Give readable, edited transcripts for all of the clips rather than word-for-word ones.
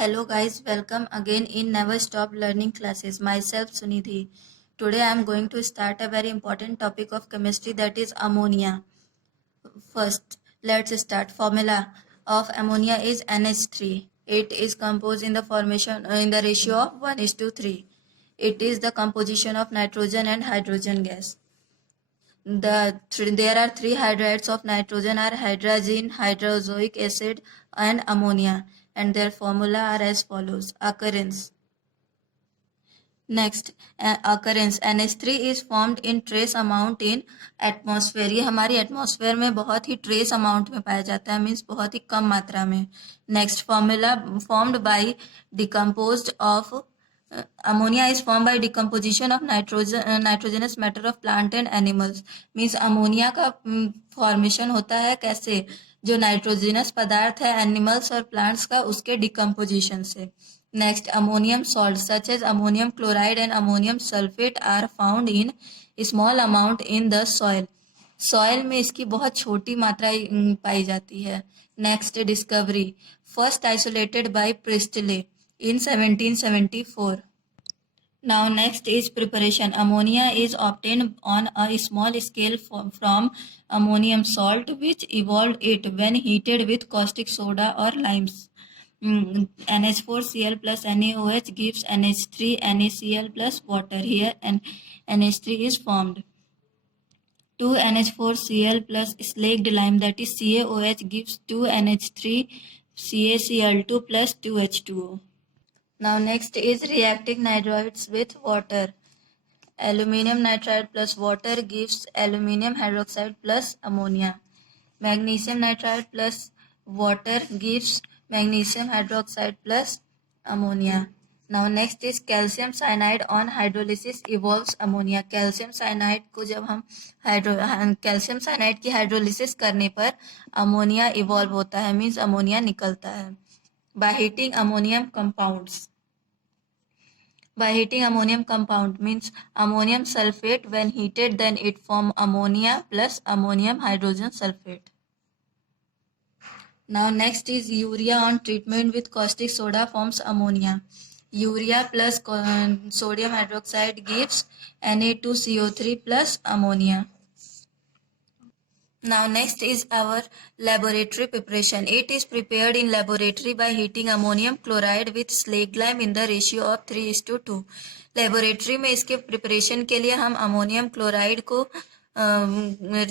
Hello guys, welcome again in Never Stop Learning classes. Myself Sunidhi. Today I am going to start a very important topic of chemistry, that is ammonia. First, let's start. Formula of ammonia is NH3. It is composed in the ratio of 1:3. It is the composition of nitrogen and hydrogen gas. There are three hydrides of nitrogen are hydrazine, hydrozoic acid, and ammonia, and their formula are as follows. Occurrence. Next, occurrence. NH3 is formed in trace amount in atmosphere. ये हमारी atmosphere में बहुत ही trace amount में पाया जाता है, means बहुत ही कम मात्रा में. Next, formula formed by decomposed of ammonia is formed by decomposition of nitrogenous matter of plant and animals. Means ammonia का फॉर्मेशन होता है कैसे? जो नाइट्रोजिनस पदार्थ है एनिमल्स और प्लांट्स का, उसके डिकम्पोजिशन से. Next, ammonium salt such as ammonium chloride and ammonium sulphate are found in small amount in the soil. Soil में इसकी बहुत छोटी मात्रा पाई जाती है. Next, discovery. First isolated by Priestley in 1774. Now next is preparation. Ammonia is obtained on a small scale from ammonium salt, which evolved it when heated with caustic soda or limes. NH4Cl plus NaOH gives NH3 NaCl plus water. Here NH3 is formed. 2 NH4Cl plus slaked lime, that is CaOH, gives 2 NH3 CaCl2 plus 2 H2O. Now next is reacting nitrides with water. Aluminium nitride plus water gives aluminium hydroxide plus ammonia. Magnesium nitride plus water gives magnesium hydroxide plus ammonia. Now next is calcium cyanide on hydrolysis evolves ammonia. Calcium cyanide को जब हम calcium cyanide की hydrolysis करने पर ammonia evolve होता है, means ammonia निकलता है. By heating ammonium compounds. By heating ammonium compound means ammonium sulfate. When heated, then it form ammonia plus ammonium hydrogen sulfate. Now next is urea on treatment with caustic soda forms ammonia. Urea plus sodium hydroxide gives Na2CO3 plus ammonia. Now next is our laboratory preparation. It is prepared in laboratory by heating ammonium chloride with slaked lime in the ratio of 3:2. Laboratory में इसके preparation के लिए हम ammonium chloride को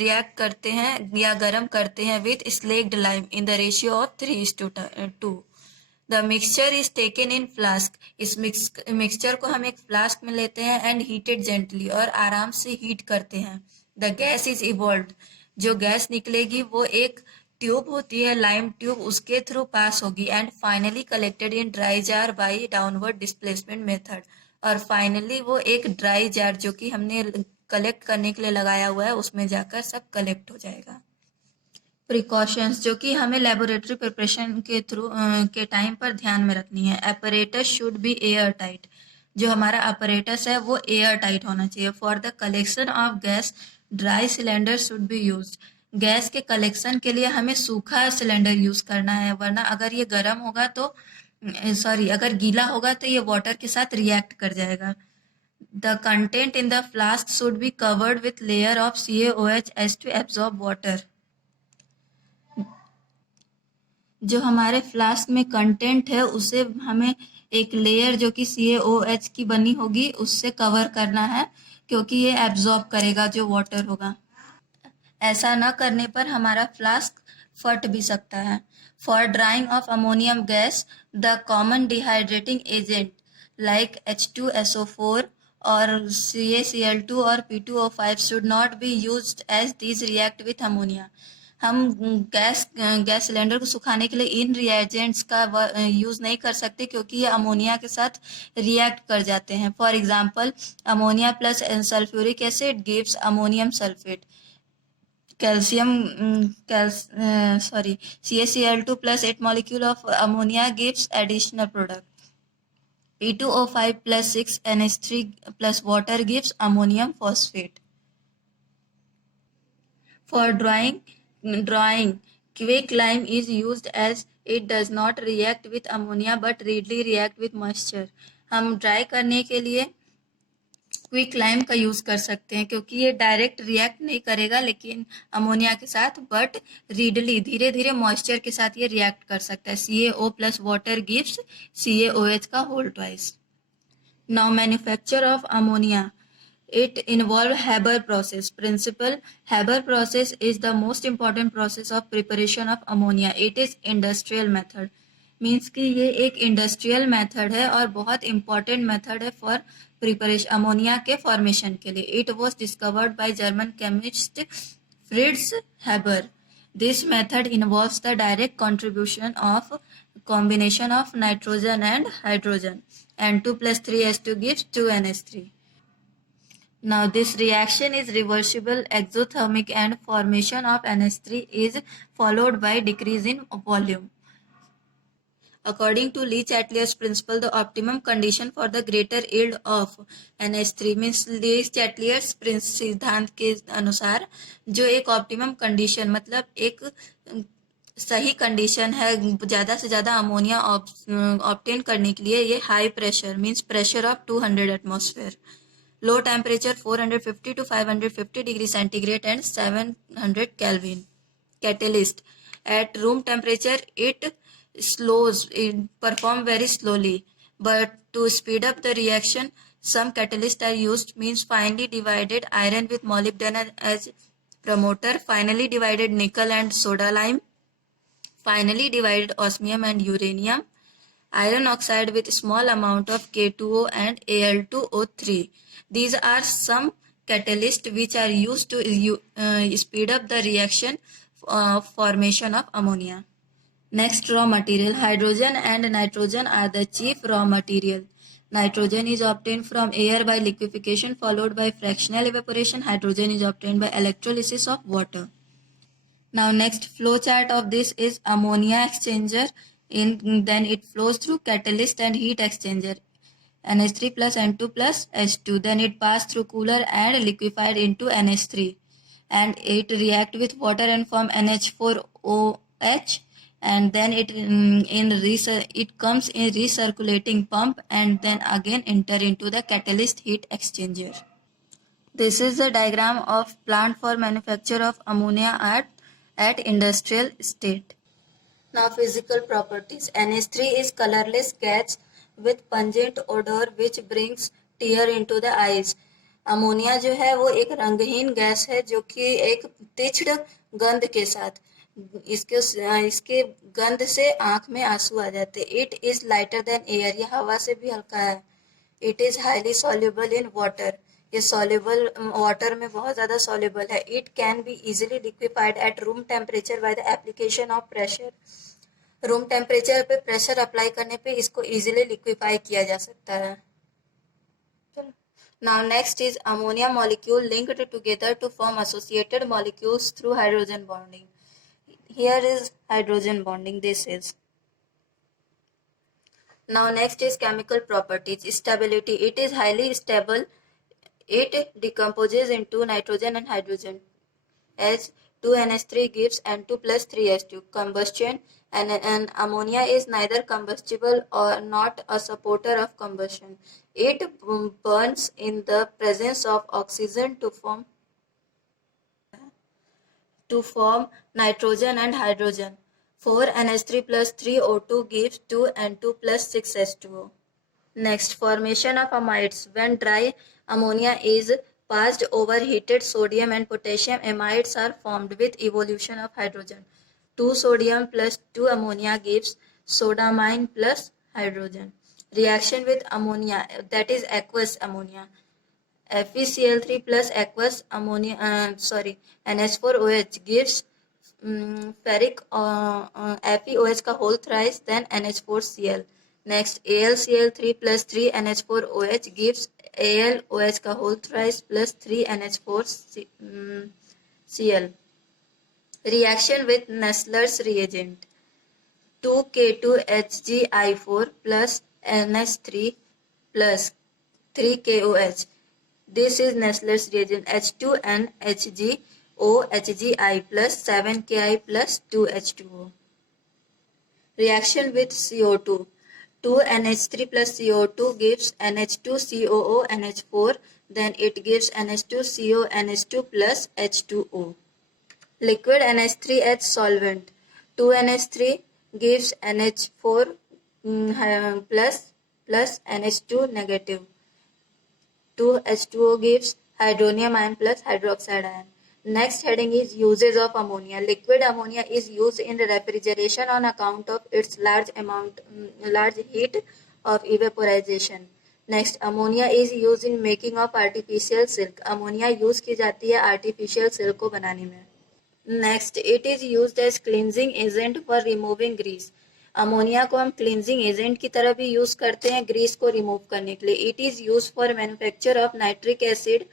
react करते हैं या गर्म करते हैं with slaked lime in the ratio of 3:2. The mixture is taken in flask. इस मिक्सचर को हम एक फ्लास्क में लेते हैं एंड हीटेड जेंटली, और आराम से हीट करते हैं. The gas is evolved. जो गैस निकलेगी वो एक ट्यूब होती है, लाइम ट्यूब, उसके थ्रू पास होगी and finally collected in dry jar by downward displacement method. और फाइनली वो एक ड्राई जार जो कि हमने कलेक्ट करने के लिए लगाया हुआ है उसमें जाकर सब कलेक्ट हो जाएगा. प्रिकॉशंस जो कि हमें लेबोरेटरी प्रिपरेशन के टाइम पर ध्यान में रखनी है. Apparatus should be air tight. जो हमारा अपरेटस है वो एयर टाइट होना चाहिए. For the collection of gas dry cylinder should be used. Gas के कलेक्शन के लिए हमें सूखा सिलेंडर यूज करना है, वरना अगर ये गर्म होगा तो अगर गीला होगा तो ये वाटर के साथ रिएक्ट कर जाएगा. The content in the flask should be covered with layer of CaOH as to absorb water. जो हमारे फ्लास्क में कंटेंट है उसे हमें एक लेयर जो कि CaOH की बनी होगी उससे कवर करना है, क्योंकि ये एब्जॉर्ब करेगा जो वाटर होगा. ऐसा न करने पर हमारा फ्लास्क फट भी सकता है. For drying of ammonium gas the common dehydrating agent like H2SO4 और CaCl2 और P2O5 should not be used as these react with ammonia. हम गैस सिलेंडर को सुखाने के लिए इन रिएजेंट्स का यूज़ नहीं कर सकते, क्योंकि ये अमोनिया के साथ रिएक्ट कर जाते हैं. For example, ammonia plus sulphuric acid gives ammonium sulphate. CaCl2 plus 8 molecule of ammonia gives additional product. P2O5 plus 6 NH3 plus water gives ammonium phosphate. For drawing, quicklime is used as It does not react with ammonia but readily react with moisture. हम dry करने के लिए quick lime का use कर सकते हैं क्योंकि ये डायरेक्ट रिएक्ट नहीं करेगा लेकिन अमोनिया के साथ, बट रीडली धीरे धीरे मॉइस्चर के साथ ये रिएक्ट कर सकता है. CaO plus water gives CaOH का whole twice. Now manufacture of ammonia. It involve Haber process. Principle Haber process is the most important process of preparation of ammonia. It is industrial method. Means कि ये एक industrial method है और बहुत important method है for preparation ammonia के formation के लिए. It was discovered by German chemist Fritz Haber. This method involves the direct contribution of combination of nitrogen and hydrogen. N2 plus 3H2 gives 2NH3. Now this reaction is reversible exothermic and formation of NH3 is followed by decrease in volume. According to Lee-Chatelier principle, the optimum condition for the greater yield of NH3 means Lee-Chatelier सिद्धांत के अनुसार जो एक optimum condition मतलब एक सही condition है ज़्यादा से ज़्यादा अमोनिया ऑब्टेन करने के लिए, ये high pressure means pressure of 200 atmosphere, low temperature 450 to 550 degree centigrade and 700 Kelvin. Catalyst at room temperature it perform very slowly, but to speed up the reaction some catalysts are used, means finely divided iron with molybdenum as promoter, finely divided nickel and soda lime, finally divided osmium and uranium, iron oxide with small amount of K2O and Al2O3. These are some catalysts which are used to speed up the reaction formation of ammonia. Next, raw material. Hydrogen and nitrogen are the chief raw material. Nitrogen is obtained from air by liquefaction followed by fractional evaporation. Hydrogen is obtained by electrolysis of water. Now next flow chart of this is ammonia exchanger. Then it flows through catalyst and heat exchanger. NH3 plus N2 plus H2. Then it passes through cooler and liquefied into NH3. And it react with water and form NH4OH. And then it comes in recirculating pump and then again enter into the catalyst heat exchanger. This is the diagram of plant for manufacture of ammonia at industrial state. Now physical properties. NH3 is colorless gas with pungent odor which brings tear into the eyes. Ammonia जो है वो एक रंगहीन gas है जो कि एक तीक्ष्ण गंध के साथ, इसके गंध से आंख में आंसू आ जाते. It is lighter than air, ये हवा से भी हल्का है. It is highly soluble in water, ये सॉल्युबल वाटर में बहुत ज़्यादा सॉल्युबल है. It can be easily liquefied at room temperature by the application of pressure. Room temperature पे प्रेशर अप्लाई करने पे इसको इजीली लिक्विफाई किया जा सकता है. Now next is ammonia molecule linked together to form associated molecules through hydrogen bonding. Here is hydrogen bonding, this is. Now next is chemical properties. Stability. It is highly stable. It decomposes into nitrogen and hydrogen as 2NH3 gives N2 plus 3H2. Combustion. And ammonia is neither combustible or not a supporter of combustion. It burns in the presence of oxygen to form nitrogen and hydrogen. 4NH3 plus 3O2 gives 2N2 plus 6H2O. Next, formation of amides. When dry ammonia is passed over heated sodium and potassium, amides are formed with evolution of hydrogen. 2 sodium plus 2 ammonia gives sodamine plus hydrogen. Reaction with ammonia, that is aqueous ammonia. FeCl3 plus aqueous ammonia, NH4OH gives ferric FeOH का whole thrice, then NH4Cl. Next, AlCl3 plus 3 NH4OH gives AlOH का whole thrice plus 3 NH4Cl. Reaction with Nessler's reagent. 2K2HgI4 plus NH3 plus 3KOH. This is Nessler's reagent. H2NHgOHgI plus 7Ki plus 2H2O. Reaction with CO2. 2NH3 plus CO2 gives NH2COO NH4. Then it gives NH2CO NH2 plus H2O. Liquid NH3H solvent. 2NH3 gives NH4 plus NH2 negative. 2H2O gives hydronium ion plus hydroxide ion. Next heading is uses of ammonia. Liquid ammonia is used in refrigeration on account of its large heat of evaporization. Next, ammonia is used in making of artificial silk. Ammonia use की जाती है artificial silk को बनाने में. Next, it is used as cleansing agent for removing grease. अमोनिया को हम cleansing agent की तरह भी यूज करते हैं ग्रीस को रिमूव करने के लिए. It is use for manufacture of nitric acid,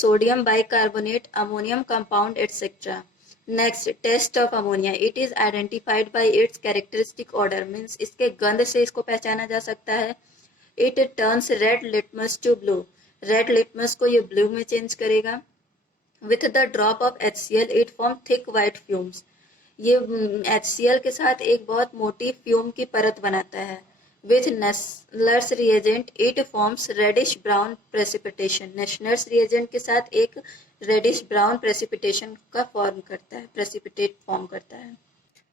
sodium bicarbonate, ammonium compound etcetera. Next, test of ammonia. It is identified by its characteristic odour, means इसके गंध से इसको पहचाना जा सकता है. It turns red litmus to blue. Red litmus को ये ब्लू में चेंज करेगा. With the drop of HCl, it forms thick white fumes. ये HCl के साथ एक बहुत मोटी फ्यूम की परत बनाता है. With Nessler's reagent, it forms reddish brown precipitation. Nessler's reagent के साथ एक reddish brown precipitation का फॉर्म करता है, precipitate फॉर्म करता है.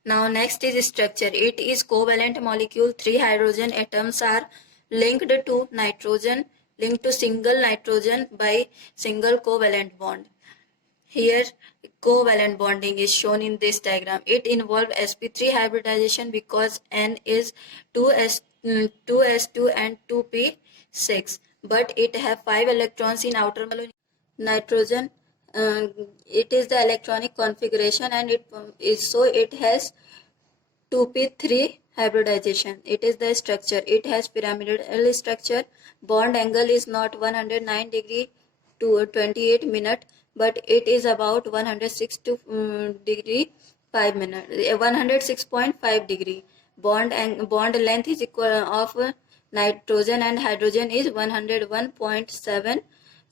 Now next is structure. It is covalent molecule. 3 hydrogen atoms are linked to nitrogen, linked to single nitrogen by single covalent bond. Here, covalent bonding is shown in this diagram. It involves sp3 hybridization because N is 2s2 and 2p6, but it have 5 electrons in outer nitrogen. It is the electronic configuration, and it has 2p3 hybridization. It is the structure. It has pyramidal structure. Bond angle is not 109 degree to 28 minute, but it is about 106 to degree 5 minute 106.5 degree. Bond length is equal of nitrogen and hydrogen is 101.7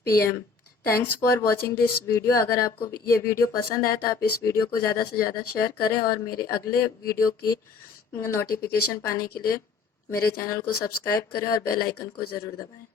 pm. Thanks for watching this video. अगर आपको ये video पसंद आए तो आप इस video को ज़्यादा से ज़्यादा शेयर करें और मेरे अगले वीडियो की नोटिफिकेशन पाने के लिए मेरे चैनल को सब्सक्राइब करें और बेल आइकन को ज़रूर दबाएं.